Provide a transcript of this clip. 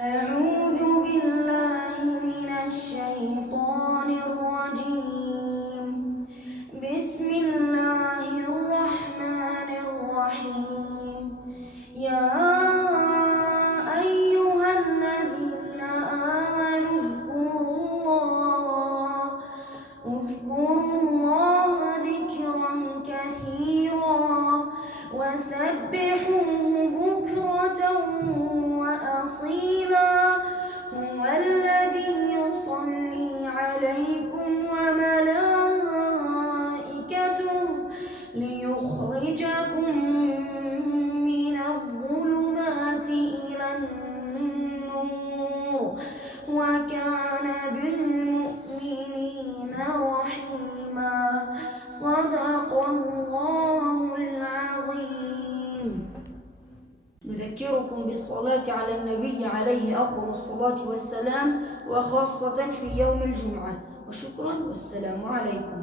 أعوذ بالله من الشيطان الرجيم. بسم الله الرحمن الرحيم. يا أيها الذين آمنوا اذكروا الله ذكرا كثيرا وسبحوه بكرة وأصيلا. هو الذي يصلي عليكم وملائكته ليخرجكم من الظلمات إلى النور وكان بالمؤمنين رحيما. صدق الله العظيم. نذكركم بالصلاة على النبي عليه أفضل الصلاة والسلام، وخاصة في يوم الجمعة. وشكرا والسلام عليكم.